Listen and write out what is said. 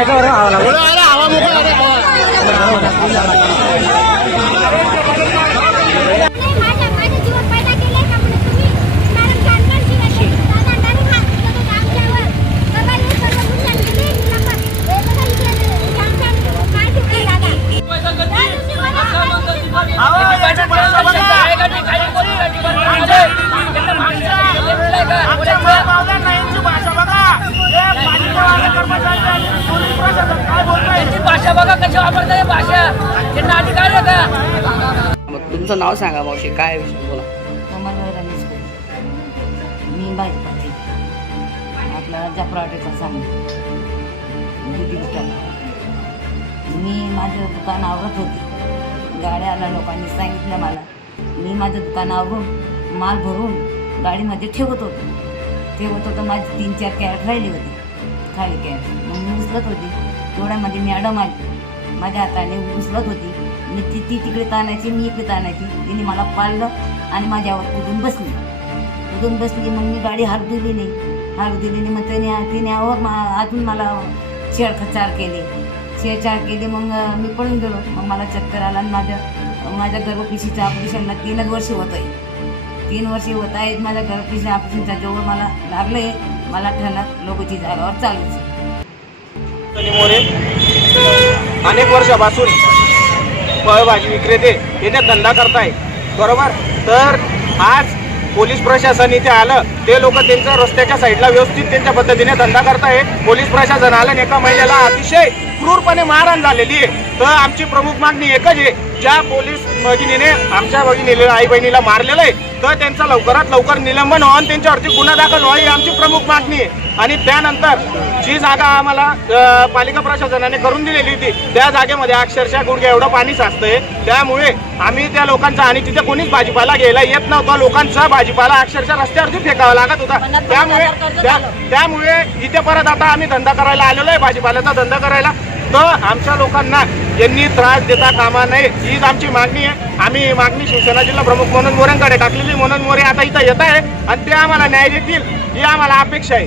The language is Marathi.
त्याच्यावर हवा लागला. भाषा बघा कशी वापरताय भाषा, त्यांना अधिकार आहे का? तुमचं नाव सांगा मावशी, काय विषय बोला. रमेश मी भाजपाची आपला जफराटेचा सांग मी माझं दुकान आवरत होती. गाड्याला लोकांनी सांगितलं मला, मी माझं दुकान आवरून माल भरून गाडीमध्ये ठेवत होतं. माझी 3-4 कॅरेट राहिली होती खाली कॅरेट. मग मी उचलत होती, तेवढ्यामध्ये मॅडम आली, माझ्या हाताने उचलत होती. मी ती तिकडे ताणायची, मी इकडे ताणायची. तिने मला पाळलं आणि माझ्यावर कुदून बसली. मग मी गाडी हारू दिली नाही. मग तिने अजून मला छेडछाड केली. मग मी पळून गेलो. मग मला चक्कर आला आणि माझ्या गर्भपिशीच्या ऑपरेशनला 3 वर्ष होत आहे. 3 वर्ष होत आहेत माझ्या गर्भपिशी ऑपरेशनच्या जवळ मला लागलंय. मला ठणक लोकांची जागावर चालूच. मोरे अनेक वर्षापासून फळभाजी विक्रेते येथे धंदा करताय, बरोबर. तर आज पोलीस प्रशासन इथे आलं, ते लोक त्यांच्या रस्त्याच्या साईडला व्यवस्थित त्यांच्या पद्धतीने धंदा करताय. पोलीस प्रशासन आलं आणि एका महिलेला अतिशय क्रूरपणे मारहाण झालेली आहे. तर आमची प्रमुख मागणी एकच आहे, ज्या पोलीस भगिनीने आमच्या भगिनीला आई बहिणीला मारलेलं आहे तर त्यांचं लवकरात लवकर निलंबन व्हावं, त्यांच्यावरती गुन्हा दाखल व्हावा ही आमची प्रमुख मागणी आहे. आणि त्यानंतर जी जागा आम्हाला पालिका प्रशासनाने करून दिलेली होती, त्या जागेमध्ये अक्षरशः गुडघ्या एवढं पाणी साचतंय. त्यामुळे आम्ही त्या लोकांचा, आणि तिथे कोणीच भाजीपाला घ्यायला येत नव्हता, लोकांचा भाजीपाला अक्षरशः रस्त्यावरती फेकावा लागत होता. त्यामुळे इथे परत आता आम्ही धंदा करायला आलेलो आहे, भाजीपाल्याचा धंदा करायला. तर आमच्या लोकांना यांनी त्रास देता कामा नये हीच आमची मागणी आहे. आम्ही मागणी शिवसेना जिल्हा प्रमुख मनोज मोरेंकडे टाकलेली. मनोज मोरे आता इथं येत आहे आणि ते आम्हाला न्याय देतील ही आम्हाला अपेक्षा आहे.